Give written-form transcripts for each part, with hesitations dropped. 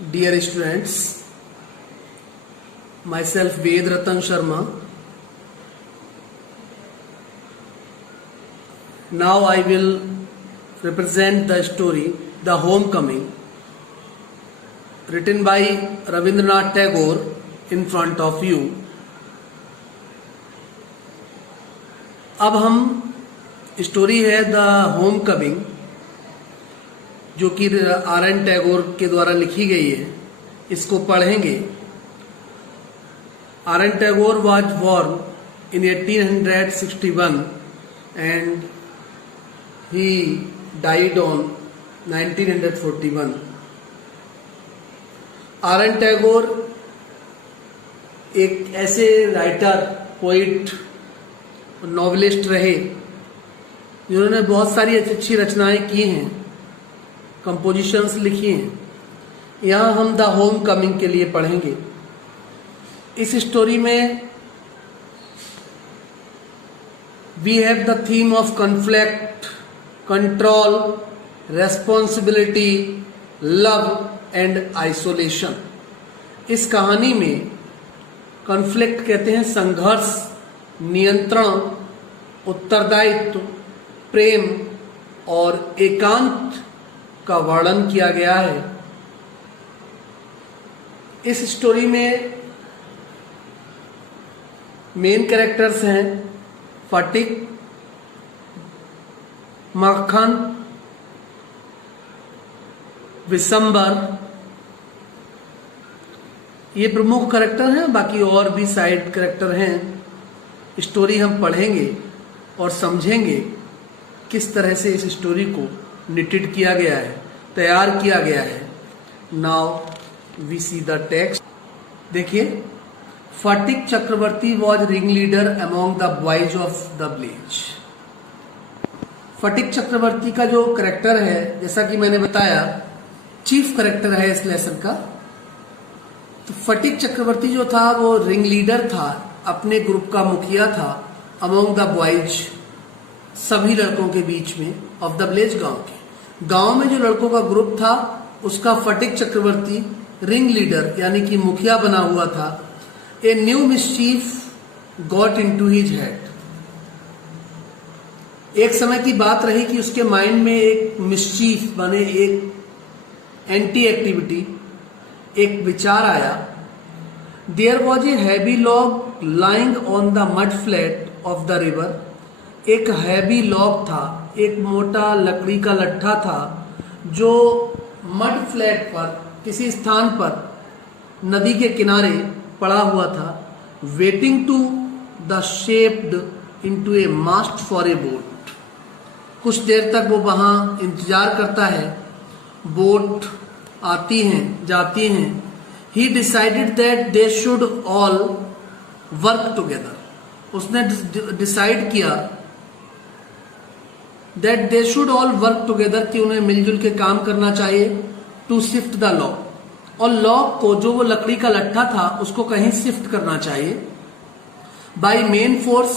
Dear students, myself Ved Ratan Sharma. Now I will represent the story The Homecoming, written by Rabindranath Tagore in front of you. अब हम story है the home coming, जो कि RN. Tagore के द्वारा लिखी गई है, इसको पढ़ेंगे. R N. Tagore was born in 1861 and he died on 1941. R N. Tagore एक ऐसे राइटर, पोइट, नॉवेलिस्ट रहे जिन्होंने बहुत सारी अच्छी रचनाएं की हैं, कंपोजिशंस लिखी हैं. यहाँ हम द होम कमिंग के लिए पढ़ेंगे. इस स्टोरी में we have the theme of conflict, control, responsibility, love and isolation. इस कहानी में कॉन्फ्लिक्ट कहते हैं संघर्ष, नियंत्रण, उत्तरदायित्व, प्रेम और एकांत का वर्णन किया गया है. इस स्टोरी में मेन कैरेक्टर्स हैं फटिक, माखन, विशंबर. ये प्रमुख कैरेक्टर हैं, बाकी और भी साइड कैरेक्टर हैं. स्टोरी हम पढ़ेंगे और समझेंगे किस तरह से इस स्टोरी को निटिड किया गया है, तैयार किया गया है. Now we see the text. देखिए, Phatik Chakravarti was ring leader among the boys of the village. Phatik Chakravarti का जो करेक्टर है, जैसा कि मैंने बताया, चीफ करेक्टर है इस लेसन का. तो फटिक चक्रवर्ती जो था वो रिंग लीडर था, अपने ग्रुप का मुखिया था. अमॉन्ग द बॉयज, सभी लड़कों के बीच में, ऑफ द विलेज, गांव में जो लड़कों का ग्रुप था उसका फटिक चक्रवर्ती रिंग लीडर यानी कि मुखिया बना हुआ था. A new mischief got into his head. एक समय की बात रही कि उसके माइंड में एक मिस्चीफ माने एक एंटी एक्टिविटी, एक विचार आया. There was a heavy log lying on the mud flat of the river. एक हैवी लॉग था, एक मोटा लकड़ी का लट्ठा था जो मड फ्लैट पर, किसी स्थान पर नदी के किनारे पड़ा हुआ था. Waiting to the shaped into a mast for a boat. कुछ देर तक वो वहां इंतजार करता है, बोट आती हैं, जाती हैं. ही decided that they should all work together. उसने डिसाइड किया that they should all work together, कि उन्हें मिलजुल के काम करना चाहिए. टू शिफ्ट द लॉग, और लॉग को, जो वो लकड़ी का लट्ठा था, उसको कहीं शिफ्ट करना चाहिए. By main force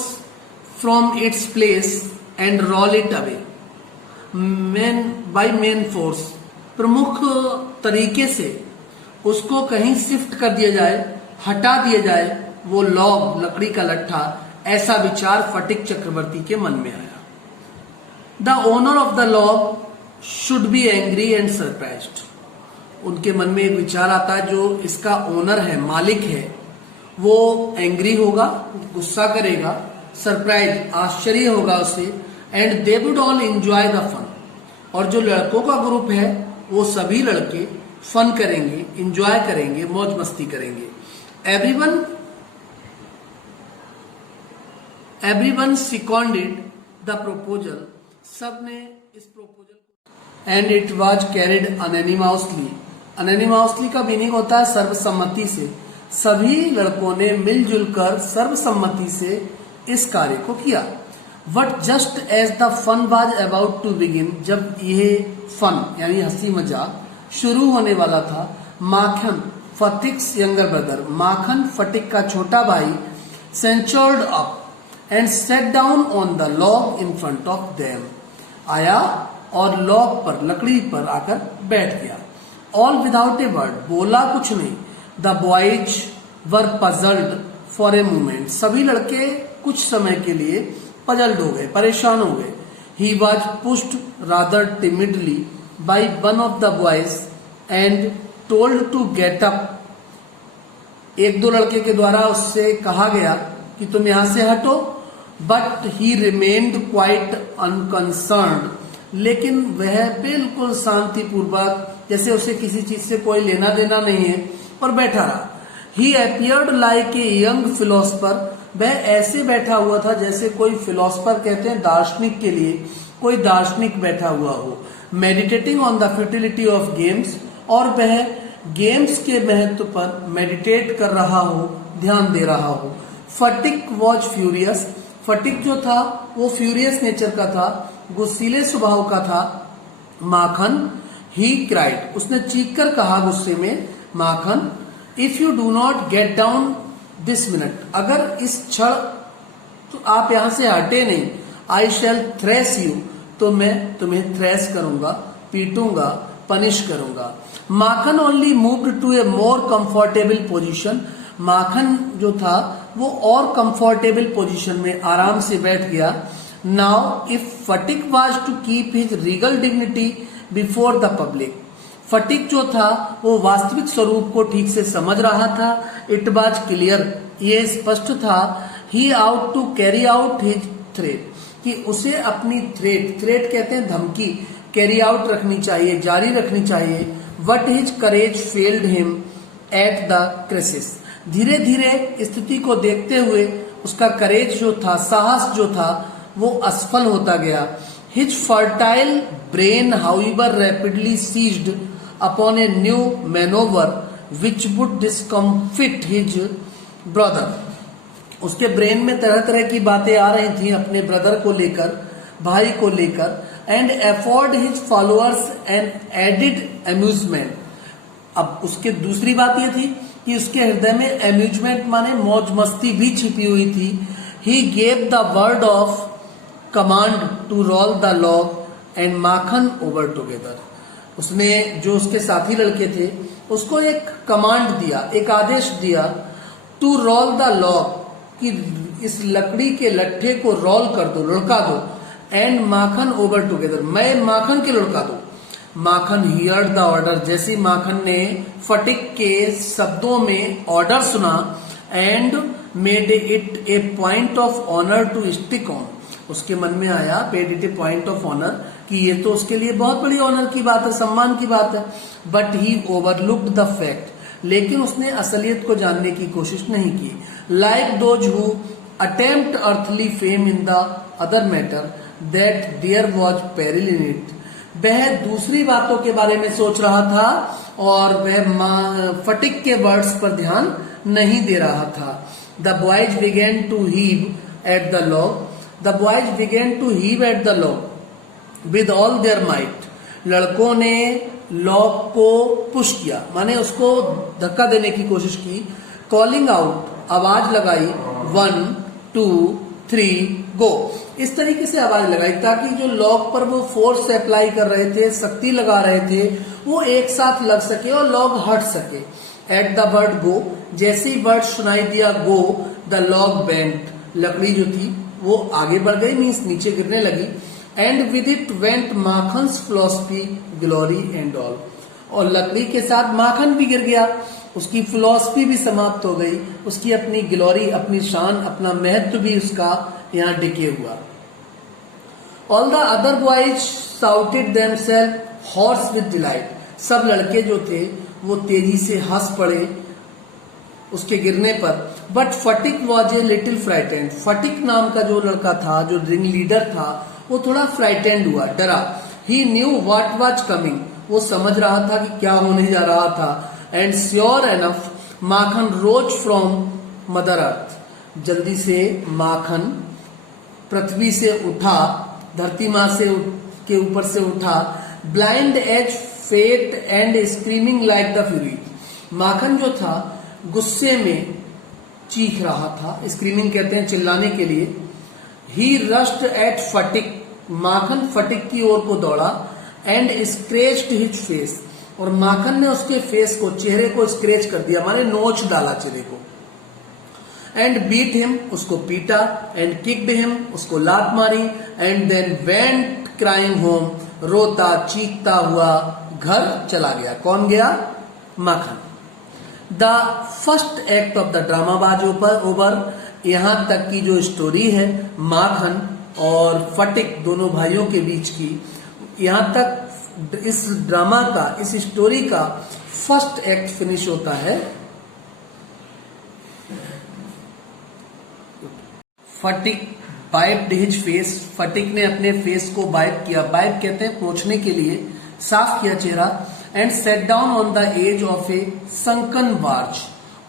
from its place and roll it away. By main force, प्रमुख तरीके से उसको कहीं शिफ्ट कर दिया जाए, हटा दिया जाए वो लॉग, लकड़ी का लट्ठा. ऐसा विचार फटिक चक्रवर्ती के मन में आया. The owner of the log should be angry and surprised. उनके मन में एक विचार आता है, जो इसका ओनर है, मालिक है, वो एंग्री होगा, गुस्सा करेगा, सरप्राइज, आश्चर्य होगा उसे. And they would all enjoy the fun. और जो लड़कों का ग्रुप है वो सभी लड़के फन करेंगे, एंजॉय करेंगे, मौज मस्ती करेंगे. Everyone seconded the proposal. सबने इस proposal को, and it was carried anonymously. Anonymously का मीनिंग होता है सर्वसम्मति से. सभी लड़कों ने मिलजुल कर सर्वसम्मति से इस कार्य को किया. But just as the fun was about to begin, जब यह फन यानी हंसी मजाक शुरू होने वाला था, माखन, फटिक्स यंगर ब्रदर, माखन फटिक का छोटा भाई, sauntered up and set down on the log in front of them. आया और लॉग पर, लकड़ी पर आकर बैठ गया. ऑल विदाउट ए वर्ड, बोला कुछ नहीं। The boys were puzzled for a moment, सभी लड़के कुछ समय के लिए पजल्ड हो गए, परेशान हो गए। He was pushed rather timidly by one of the boys and told to get up, एक दो लड़के के द्वारा उससे कहा गया कि तुम यहां से हटो, बट ही रिमेन्ड क्वाइट अनकंसर्न्ड, लेकिन वह बिल्कुल शांतिपूर्वक, जैसे उसे किसी चीज से कोई लेना देना नहीं है, और बैठा रहा। He appeared like a young philosopher, वह ऐसे बैठा हुआ था जैसे कोई फिलोसफर कहते हैं दार्शनिक के लिए, कोई दार्शनिक बैठा हुआ हो। Meditating on the futility of games, और वह गेम्स के महत्व पर मेडिटेट कर रहा हो, ध्यान दे रहा हो। फटिक वॉज फ्यूरियस, फटिक जो था वो फ्यूरियस नेचर का था, गुस्सीले स्वभाव का था। माखन, ही क्राइड, उसने चीख कर कहा गुस्से में, Makhan, if you do not get down this minute, अगर इस क्षण तो आप यहां से हटे नहीं, आई शैल थ्रेस यू, तो मैं तुम्हें थ्रेस करूंगा, पीटूंगा, पनिश करूंगा। Makhan only moved to a more comfortable position, Makhan जो था वो और कंफर्टेबल पोजीशन में आराम से बैठ गया। Now if Phatik was to keep his regal dignity before the public, Phatik जो था वो वास्तविक स्वरूप को ठीक से समझ रहा था। इट वाज क्लियर, ये स्पष्ट था, he out to carry out his threat, कि उसे अपनी थ्रेट कहते हैं धमकी, कैरी आउट रखनी चाहिए, जारी रखनी चाहिए। But his courage failed him at the crisis, धीरे धीरे स्थिति को देखते हुए उसका करेज जो था, साहस जो था, वो असफल होता गया। His fertile brain however rapidly seized upon a new manoeuvre which would discomfit his brother, उसके ब्रेन में तरह तरह की बातें आ रही थी अपने ब्रदर को लेकर, भाई को लेकर। And afford his followers an added amusement, अब उसके दूसरी बात यह थी कि उसके हृदय में अम्यूजमेंट माने मौज मस्ती भी छिपी हुई थी। He gave the word of command to roll the log and Makhan over together, उसने जो उसके साथी लड़के थे उसको एक कमांड दिया, एक आदेश दिया, टू रोल द लॉग, कि इस लकड़ी के लट्ठे को रोल कर दो, लुढ़का दो, एंड माखन ओवर टुगेदर, मैं माखन के लुढ़का दो। माखन हियर्ड द ऑर्डर, जैसे माखन ने फटिक के शब्दों में ऑर्डर सुना, and made it a point of honour to stick on, उसके मन में आया, paid it a point of honour, कि ये तो उसके लिए बहुत बड़ी ऑनर की बात है, सम्मान की बात है। But he overlooked the fact, लेकिन उसने असलियत को जानने की कोशिश नहीं की। Like those who attempt earthly fame in the other matter that there was peril in it, वह दूसरी बातों के बारे में सोच रहा था और वह फटिक के वर्ड्स पर ध्यान नहीं दे रहा था। The boys began to heave at the log, the boys began to heave at the log with all their might, लड़कों ने लॉग को पुश किया, माने उसको धक्का देने की कोशिश की। कॉलिंग आउट, आवाज लगाई, 1 2 3 गो, इस तरीके से आवाज लगाई ताकि जो लॉग पर वो फोर्स अप्लाई कर रहे थे, शक्ति लगा रहे थे, वो एक साथ लग सके और लॉग हट सके। एट द वर्ड गो, जैसे ही वर्ड सुनाई दिया गो, द लॉग बेंट, लकड़ी जो थी वो आगे बढ़ गई, मीन्स नीचे गिरने लगी। And with it went Makhan's philosophy glory and all, और लकड़ी के साथ माखन भी गिर गया, उसकी फिलॉसफी भी समाप्त हो गई, उसकी अपनी ग्लोरी, अपनी शान, अपना महत्व भी उसका यहाँ डिके हुआ। All the other boys shouted themselves hoarse with delight, सब लड़के जो थे वो तेजी से हंस पड़े उसके गिरने पर। But Phatik was a little frightened, Phatik नाम का जो लड़का था, जो रिंग लीडर था, वो थोड़ा फ्राइटेंड हुआ, डरा। ही न्यू व्हाट वाज कमिंग, वो समझ रहा था कि क्या होने जा रहा था। And sure enough Makhan rose from mother earth, जल्दी से माखन पृथ्वी से उठा, धरती माँ से के ऊपर से उठा। Blind as fate and screaming like the fury, Makhan जो था गुस्से में चीख रहा था, स्क्रीमिंग कहते हैं चिल्लाने के लिए। ही रश्ड एट फटिक, माखन फटिक की ओर को दौड़ा। एंड स्क्रेच्ड हिज फेस, और माखन ने उसके फेस को, चेहरे को स्क्रैच कर दिया, माने नोच डाला चेहरे को। एंड बीट हिम, उसको पीटा, एंड किक्ड हिम, उसको लात मारी, and then went crying home, रोता चीखता हुआ घर चला गया। कौन गया? Makhan. The first act of the drama was over. यहां तक की जो स्टोरी है माखन और फटिक दोनों भाइयों के बीच की, यहां तक इस ड्रामा का, इस स्टोरी का फर्स्ट एक्ट फिनिश होता है। फटिक बाइप्ड हिज फेस, फटिक ने अपने फेस को बाइप किया, बाइप कहते हैं पोंछने के लिए, साफ किया चेहरा। And set down on the edge of a sunken barge,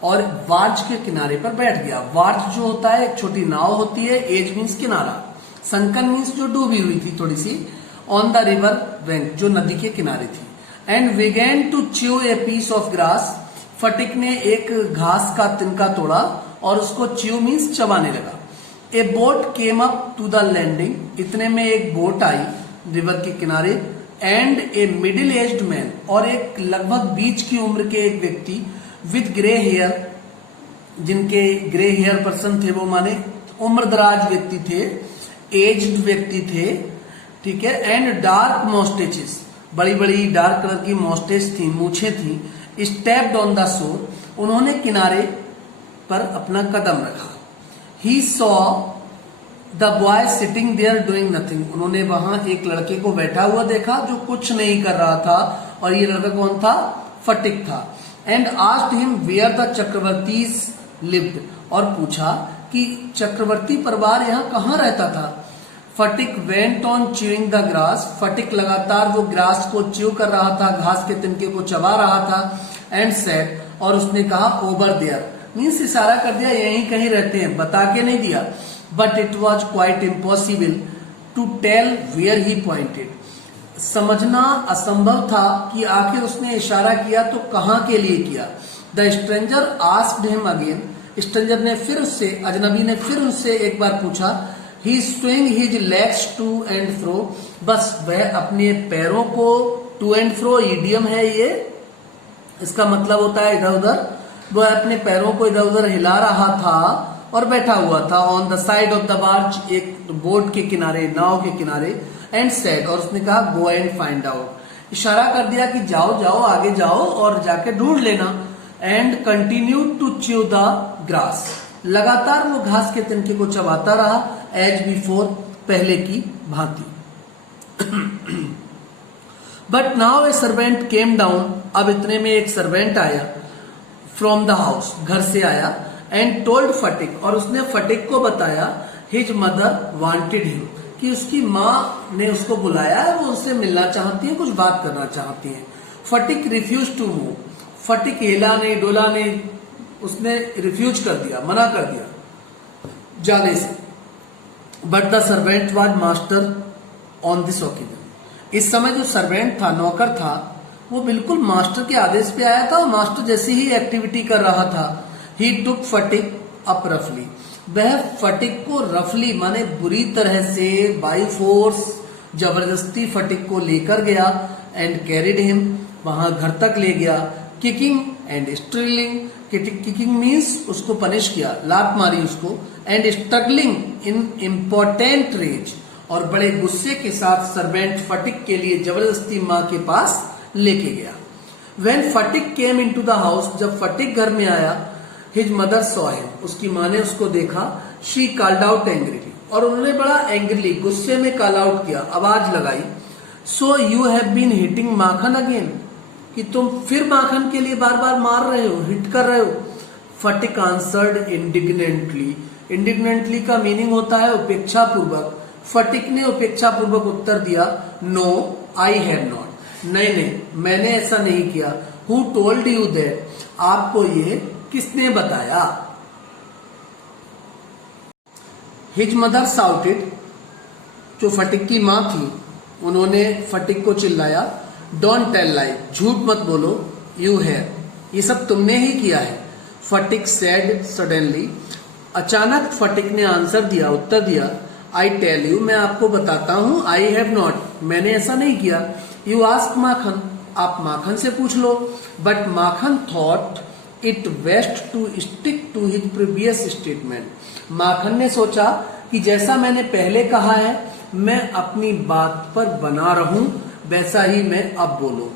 और वार्ज के किनारे पर बैठ गया। वार्ज जो होता है एक छोटी नाव होती है, एज मीन्स किनारा, संकन मीन्स जो डूबी हुई थी थोड़ी सी, ऑन द रिवर बैंक, जो नदी के किनारे थी। And began to chew a piece of grass, Phatik ने एक घास का तिनका तोड़ा और उसको च्यू मीन्स चबाने लगा। A boat came up to the landing, इतने में एक बोट आई रिवर के किनारे। And a middle aged man, और एक लगभग बीच की उम्र के एक व्यक्ति, विथ ग्रे हेयर, जिनके ग्रे हेयर पर्सन थे, वो माने उम्रदराज व्यक्ति थे, एज्ड व्यक्ति थे, ठीक है। एंड डार्क मॉस्टेचेस, बड़ी बड़ी डार्क कलर की मॉस्टेच थी, मूछें थी। स्टेप्ड ऑन द शोर, उन्होंने किनारे पर अपना कदम रखा। He saw the boy sitting there doing nothing, उन्होंने वहां एक लड़के को बैठा हुआ देखा जो कुछ नहीं कर रहा था, और ये लड़का कौन था? फटिक था। And asked him where the Chakravartis lived, और पूछा कि चक्रवर्ती परिवार यहाँ कहाँ रहता था। Phatik went on chewing the grass, Phatik लगातार वो ग्रास को च्यू कर रहा था, घास के तिनके को चबा रहा था। एंड सेड, और उसने कहा ओवर देयर, मीन्स इशारा कर दिया यहीं कहीं रहते हैं, बता के नहीं दिया। But it was quite impossible to tell where he pointed, समझना असंभव था कि आखिर उसने इशारा किया तो कहां के लिए किया। The stranger asked him again, stranger ने फिर उससे, अजनबी ने फिर उससे एक बार पूछा। He swing his legs to and fro, बस वह अपने पैरों को, टू एंड फ्रो ईडियम है ये, इसका मतलब होता है इधर उधर, वह अपने पैरों को इधर उधर हिला रहा था और बैठा हुआ था। On the side of the barge, एक बोट के किनारे, नाव के किनारे। एंड सेड, और उसने कहा गो एंड फाइंड आउट, इशारा कर दिया कि जाओ जाओ आगे जाओ और जाके ढूंढ लेना। And continue to chew the grass, लगातार वो घास के तिनके को चबाता रहा। एज बिफोर, पहले की भांति। But now A servant came down, अब इतने में एक सर्वेंट आया फ्रॉम द हाउस, घर से आया। एंड टोल्ड फटिक, और उसने फटिक को बताया, हिज मदर वांटेड हिम, कि उसकी माँ ने उसको बुलाया है, वो उससे मिलना चाहती है, कुछ बात करना चाहती है। फटिक रिफ्यूज टू मूव, फटिक हिला नहीं डोला नहीं, उसने रिफ्यूज कर दिया, मना कर दिया जाने से। But the servant was master on this occasion, इस समय जो सर्वेंट था, नौकर था, वो बिल्कुल मास्टर के आदेश पे आया था और मास्टर जैसी ही एक्टिविटी कर रहा था। ही टुक फटिक अप रफली, वह फटिक को रफली माने बुरी तरह से, बाई फोर्स, जबरदस्ती फटिक को लेकर गया। एंड कैरिड हिम, वहां घर तक ले गया। Kicking and struggling, kicking means उसको पनिश किया, लात मारी उसको। And struggling in important rage, और बड़े गुस्से के साथ सर्वेंट फटिक के लिए जबरदस्ती माँ के पास लेके गया। When Phatik came into the house, जब फटिक घर में आया, हिज मदर सॉ हिम, उसकी माँ ने उसको देखा। शी कॉल्ड आउट एंग्रीली, और उन्होंने बड़ा एंग्रीली, गुस्से में कॉल आउट किया, आवाज लगाई। So you have been hitting Makhan again, कि तुम फिर माखन के लिए बार बार मार रहे हो, हिट कर रहे हो। फटिक आंसर्ड इंडिग्नेंटली, इंडिग्नेंटली का मीनिंग होता है उपेक्षा पूर्वक। फटिक ने उपेक्षा पूर्वक उत्तर दिया, नो आई हैव नॉट, नहीं नहीं मैंने ऐसा नहीं किया। हु टोल्ड यू दैट, आपको ये किसने बताया। हिज मदर साउटेड, जो फटिक की मां थी, उन्होंने फटिक को चिल्लाया, डोंट टेल लाई, झूठ मत बोलो, यू हैव, ये सब तुमने ही किया है। फटिक सेड सडनली, अचानक फटिक ने आंसर दिया, उत्तर दिया, आई टेल यू, मैं आपको बताता हूं, आई हैव नॉट, मैंने ऐसा नहीं किया। यू आस्क माखन, आप माखन से पूछ लो। But Makhan thought it best to stick to his previous statement. Makhan ने सोचा कि जैसा मैंने पहले कहा है मैं अपनी बात पर बना रहूं, वैसा ही मैं अब बोलूं।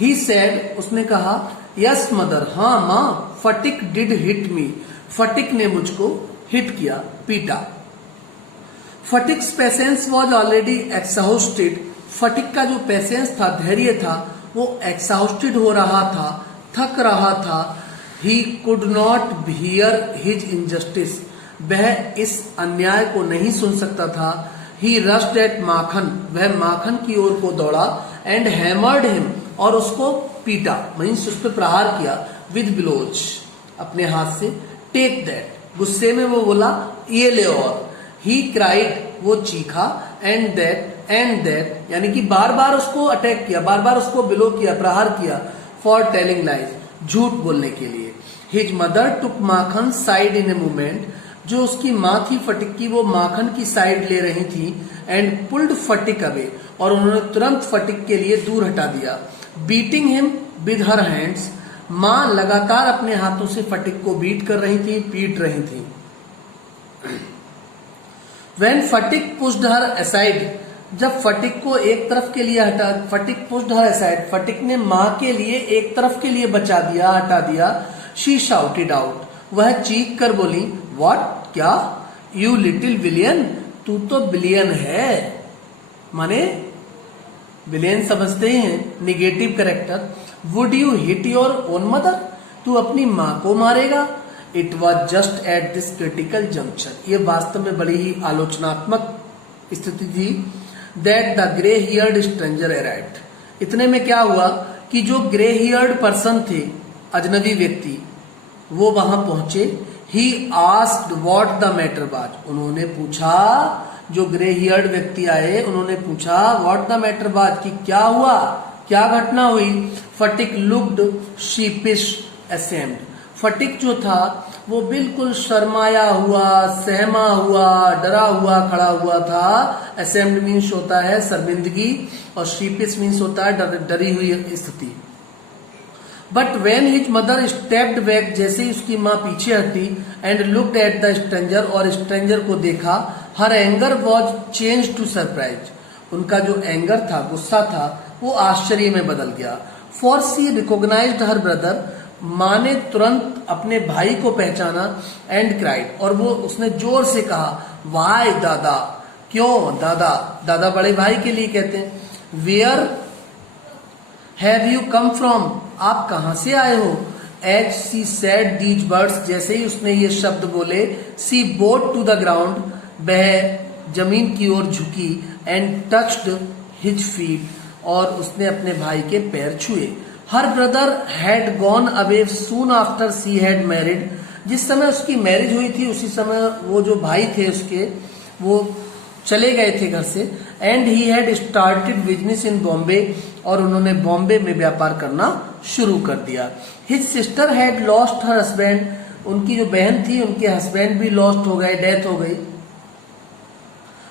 ही सेड, उसने कहा, यस मदर, हाँ माँ, फटिक डिड हिट मी, फटिक ने मुझको हिट किया, पीटा। फटिक्स पेशेंस वॉज ऑलरेडी एक्सहाउस्टेड। फटिक का जो पेशेंस था, धैर्य था, वो एक्सहाउस्टेड हो रहा था, थक रहा था। He could not here his injustice, वह इस अन्याय को नहीं सुन सकता था। ही रश्ड एट माखन, वह माखन की ओर को दौड़ा, एंड हैमर्ड हिम, और उसको पीटा, मीन्स उस पर प्रहार किया, विद ब्लोज, अपने हाथ से। टेक दैट, गुस्से में वो बोला, ये ले। और ही क्राइड, वो चीखा, एंड दैट, यानी कि बार बार उसको अटैक किया, बार बार उसको बिलो किया, प्रहार किया, फॉर टेलिंग लाइज, झूठ बोलने के लिए। His mother took Makhan side in a moment, जो उसकी माँ थी फटिक की, वो माखन की साइड ले रही थी, एंड पुल्ड फटिक अवे, और उन्होंने तुरंत फटिक के लिए दूर हटा दिया। Beating him with her hands, माँ लगातार अपने हाथों से फटिक को बीट कर रही थी, पीट रही थी। When Sphatik pushed her aside, जब फटिक को एक तरफ के लिए हटा, फटिक पुश्ड हर असाइड, फटिक ने माँ के लिए एक तरफ के लिए बचा दिया, हटा दिया। शी शाउटेड आउट, वह चीख कर बोली, व्हाट, क्या, यू लिटिल विलियन, तू तो विलियन है। माने विलियन समझते ही हैं, negative character. Would you hit your own mother, तू अपनी माँ को मारेगा। It was just at this critical junction, ये वास्तव में बड़ी ही आलोचनात्मक स्थिति थी। That the grey heard stranger arrived, इतने में क्या हुआ कि जो ग्रे हियर्ड पर्सन थे, अजनबी व्यक्ति, वो वहां पहुंचे। He asked what the matter was, उन्होंने पूछा, जो ग्रे हियर्ड व्यक्ति आए उन्होंने पूछा व्हाट द मैटर वाज, कि क्या हुआ, क्या घटना हुई। फटिक लुक्ड शीपिश असेम्ड, फटिक जो था वो बिल्कुल शर्माया हुआ, सहमा हुआ, डरा हुआ खड़ा हुआ था। असेम्ड मीन्स होता है शर्मिंदगी, और शीपिश मीन्स होता है डरी हुई स्थिति। But when his mother stepped back, जैसे ही उसकी माँ पीछे हटी, and looked at the stranger, और स्ट्रेंजर को देखा, her anger was change to surprise, उनका जो एंगर था, गुस्सा था, वो आश्चर्य में बदल गया। For she recognised her brother, माँ ने तुरंत अपने भाई को पहचाना, एंड क्राइड, और वो उसने जोर से कहा, वाई दादा, क्यों दादा, दादा बड़े भाई के लिए कहते हैं। Where have you come from, आप कहां से आए हो। As she said these words, जैसे ही उसने ये शब्द बोले, she boat to the ground, वह जमीन की ओर झुकी, एंड टच्ड हिज फीट, और उसने अपने भाई के पैर छुए। Her brother had gone away soon after she had married, जिस समय उसकी मैरिज हुई थी उसी समय वो जो भाई थे उसके, वो चले गए थे घर से। And he had started business in Bombay, और उन्होंने बॉम्बे में व्यापार करना शुरू कर दिया। His sister had lost her husband, उनकी जो बहन थी उनके हस्बैंड भी लॉस्ट हो गए, डेथ हो गई।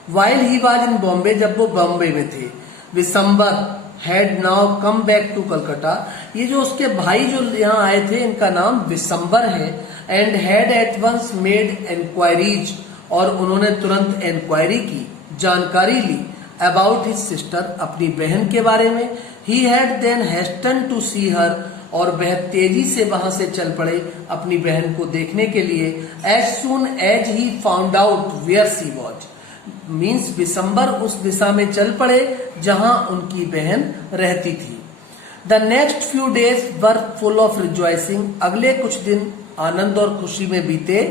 While he was in Bombay, जब वो बॉम्बे में थे। Bishambar had now come back to Calcutta, ये जो उसके भाई जो यहाँ आए थे इनका नाम विसंबर है। And had at once made enquiries, और उन्होंने तुरंत इंक्वायरी की, जानकारी ली, अबाउट हिज सिस्टर, अपनी बहन के बारे में। He had then hastened to see her, और वह तेजी से वहां से चल पड़े अपनी बहन को देखने के लिए। As soon as he found out where she was, means Bishambar उस दिशा में चल पड़े जहां उनकी बहन रहती थी। The next few days were full of rejoicing, अगले कुछ दिन आनंद और खुशी में बीते।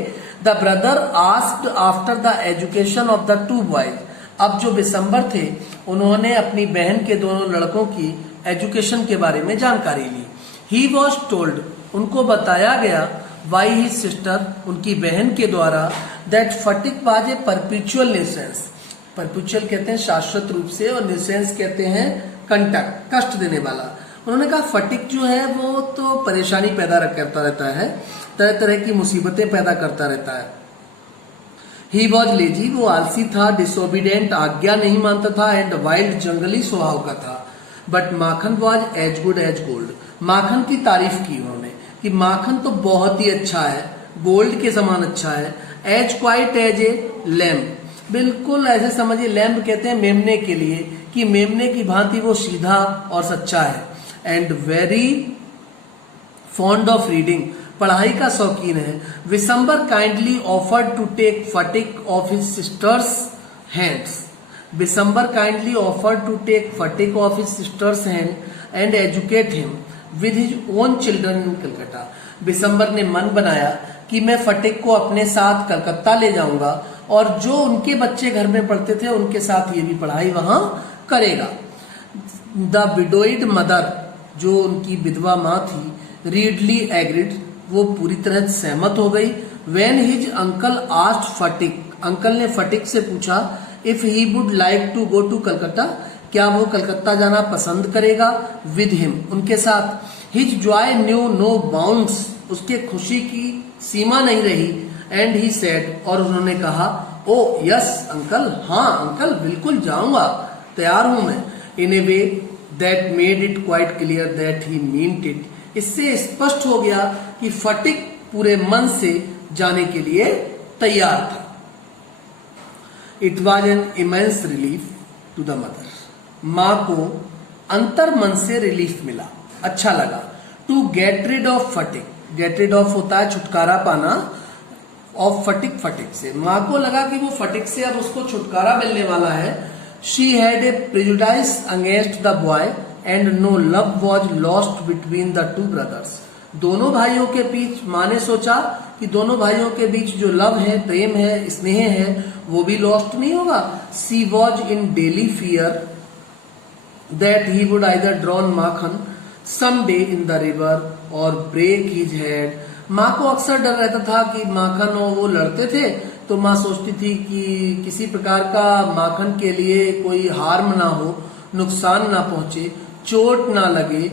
The brother asked after the education of the two boys, अब जो दिसंबर थे उन्होंने अपनी बहन के दोनों लड़कों की एजुकेशन के बारे में जानकारी ली। ही वॉज टोल्ड, उनको बताया गया, बाई हिज सिस्टर, उनकी बहन के द्वारा, that Phatik was a perpetual nuisance, perpetual कहते हैं शाश्वत रूप से, और न्यूसेंस कहते हैं कंटक, कष्ट देने वाला। उन्होंने कहा फटिक जो है वो तो परेशानी पैदा करता रहता है, तरह तरह की मुसीबतें पैदा करता रहता है। ही वॉज लेजी, वो आलसी था, डिसोबीडेंट, आज्ञा नहीं मानता था, एंड वाइल्ड, जंगली स्वभाव का था। But Makhan was as good as gold. Makhan की तारीफ की उन्होंने कि माखन तो बहुत ही अच्छा है, गोल्ड के समान अच्छा है। As quite as a lamp, बिल्कुल ऐसे समझिए, लैम्प कहते हैं मेमने के लिए, कि मेमने की भांति वो सीधा और सच्चा है। And very fond of reading, पढ़ाई का शौकीन है। Bishambar kindly offered to take Phatik off his sister's hands. Bishambar kindly offered to take Phatik off his sister's hand and educate him with his own children in Calcutta. Bishambar ने मन बनाया कि मैं फटिक को अपने साथ कलकत्ता ले जाऊंगा और जो उनके बच्चे घर में पढ़ते थे उनके साथ ये भी पढ़ाई वहां करेगा। द विडोइड मदर, जो उनकी विधवा माँ थी, रीडली एग्रीड, वो पूरी तरह सहमत हो गई। When his uncle asked Phatik, uncle ने फटिक से पूछा if he would like to go to Calcutta, क्या वो कलकत्ता जाना पसंद करेगा। विद हिम, उनके साथ। His joy knew no bounds, उसके खुशी की सीमा नहीं रही। एंड ही सेड, और उन्होंने कहा ओ यस अंकल, हाँ अंकल बिल्कुल जाऊंगा, तैयार हूं मैं। In a way that made it quite clear that he meant it, इससे स्पष्ट हो गया कि फटिक पूरे मन से जाने के लिए तैयार था। It was an immense relief to the mother, माँ को अंतर मन से रिलीफ मिला, अच्छा लगा। To get rid of Phatik, get rid of होता है छुटकारा पाना, ऑफ फटिक, फटिक से। माँ को लगा कि वो फटिक से अब उसको छुटकारा मिलने वाला है। She had a prejudice against the boy and no love was lost between the two brothers. दोनों भाइयों के बीच, माँ ने सोचा कि दोनों भाइयों के बीच जो लव है, प्रेम है, स्नेह है, वो भी लॉस्ट नहीं होगा। She was in daily fear that he would either drown Makhan some day in the river or break his head. माँ को अक्सर डर रहता था कि माखन और वो लड़ते थे, तो माँ सोचती थी कि किसी प्रकार का माखन के लिए कोई हार्म ना हो, नुकसान ना पहुंचे, चोट ना लगे,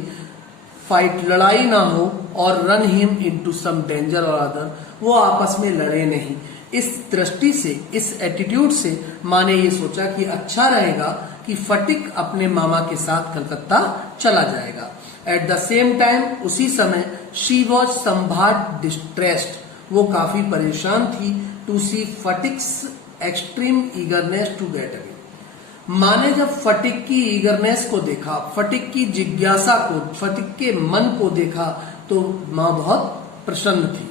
फाइट लड़ाई ना हो, और run him into some danger और अदर, वो आपस में लड़े नहीं। इस दृष्टि से, इस एटीट्यूड से माँ ने ये सोचा कि अच्छा रहेगा कि फटिक अपने मामा के साथ कलकत्ता चला जाएगा। एट द सेम टाइम, उसी समय, शी वॉज समवॉट डिस्ट्रेस्ड, वो काफी परेशान थी। To see Phatik's extreme eagerness to get away, माँ ने जब फटिक की ईगरनेस को देखा, फटिक की जिज्ञासा को, फटिक के मन को देखा, तो माँ बहुत प्रसन्न थी।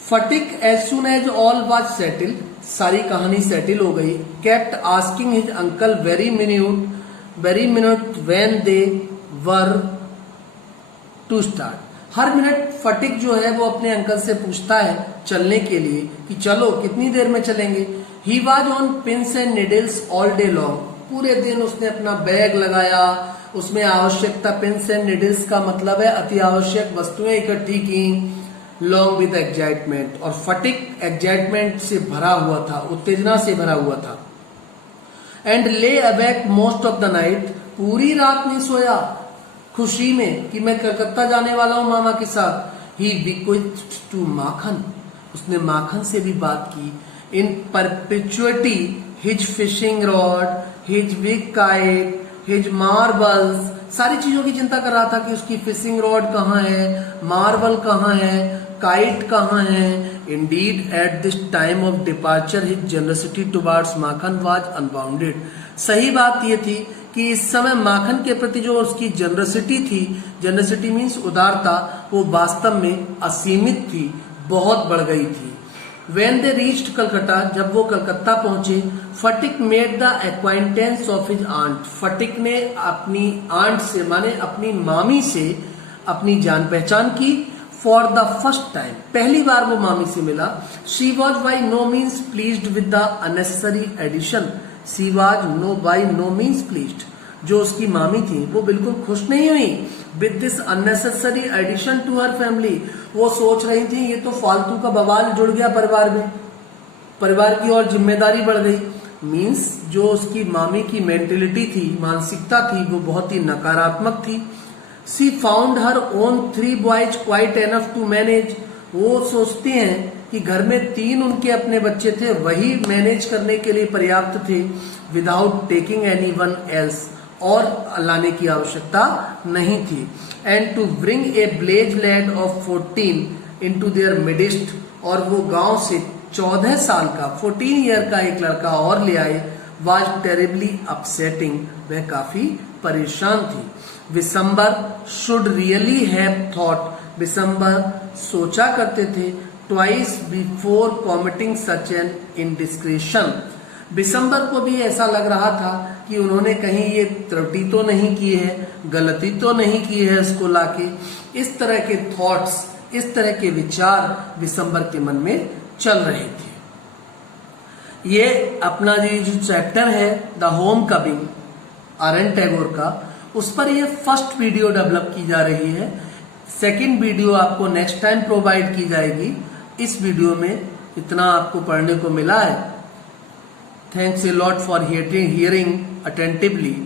Phatik as soon as all was settle, सारी कहानी सेटिल हो गई। Kept asking his uncle very minute when they were to start, हर मिनट फटिक जो है वो अपने अंकल से पूछता है चलने के लिए कि चलो कितनी देर में चलेंगे। He was on pins and needles all day long, पूरे दिन उसने अपना बैग लगाया, उसमें आवश्यकता, पिंस एंड निडल्स का मतलब है अति आवश्यक वस्तुएं इकट्ठी की। लॉन्ग विद एक्साइटमेंट, और फटिक एक्साइटमेंट से भरा हुआ था, उत्तेजना से भरा हुआ था। एंड ले awake most of the night, पूरी रात नहीं सोया खुशी में कि मैं कलकत्ता जाने वाला हूं मामा के साथ। ही बिक्विथ्ड टू माखन, उसने माखन से भी बात की। In perpetuity his fishing rod, his big kite, his marbles, सारी चीजों की चिंता कर रहा था कि उसकी फिशिंग रॉड कहाँ है, मार्बल कहाँ है, काइट कहाँ है। Indeed at this time of departure his generosity towards Makhan was unbounded, सही बात यह थी कि इस समय माखन के प्रति जो उसकी जनरसिटी थी, जनरसिटी मीन्स उदारता, वो वास्तव में असीमित थी, बहुत बढ़ गई थी। When they reached कलकत्ता, जब वो कलकत्ता पहुंचे, Phatik made the acquaintance of his aunt, Phatik ने अपनी आंट से, माने अपनी मामी से अपनी जान पहचान की। फॉर द फर्स्ट टाइम, पहली बार वो मामी से मिला। She was by no means pleased with the unnecessary addition, she was no by no means pleased, जो उसकी मामी थी वो बिल्कुल खुश नहीं हुई with this unnecessary addition to her family. वो सोच रही थी ये तो फालतू का बवाल जुड़ गया परिवार में, परिवार की और जिम्मेदारी बढ़ गई। मीन्स जो उसकी मामी की मेंटेलिटी थी, मानसिकता थी, वो बहुत ही नकारात्मक थी। She found her own 3 boys quite enough to manage, वो सोचते हैं कि घर में 3 उनके अपने बच्चे थे, वही मैनेज करने के लिए पर्याप्त थे। Without taking any one else, और लाने की आवश्यकता नहीं थी। And to bring a village lad of 14 into their midst, और वो गांव से 14 साल का 14 ईयर का एक लड़का और ले आए, वाज टेरिबली अपसेटिंग, वह काफी परेशान थी। Bishambar should really have thought, Bishambar सोचा करते थे, twice before committing such an indiscretion, Bishambar को भी ऐसा लग रहा था कि उन्होंने कहीं ये त्रुटि तो नहीं की है, गलती तो नहीं की है इसको लाके। इस तरह के थॉट्स, इस तरह के विचार विशंबर के मन में चल रहे थे। ये अपना ये जो चैप्टर है the home coming RN. Tagore का, उस पर ये फर्स्ट वीडियो डेवलप की जा रही है। सेकंड वीडियो आपको नेक्स्ट टाइम प्रोवाइड की जाएगी। इस वीडियो में इतना आपको पढ़ने को मिला है। Thanks a lot for hearing attentively.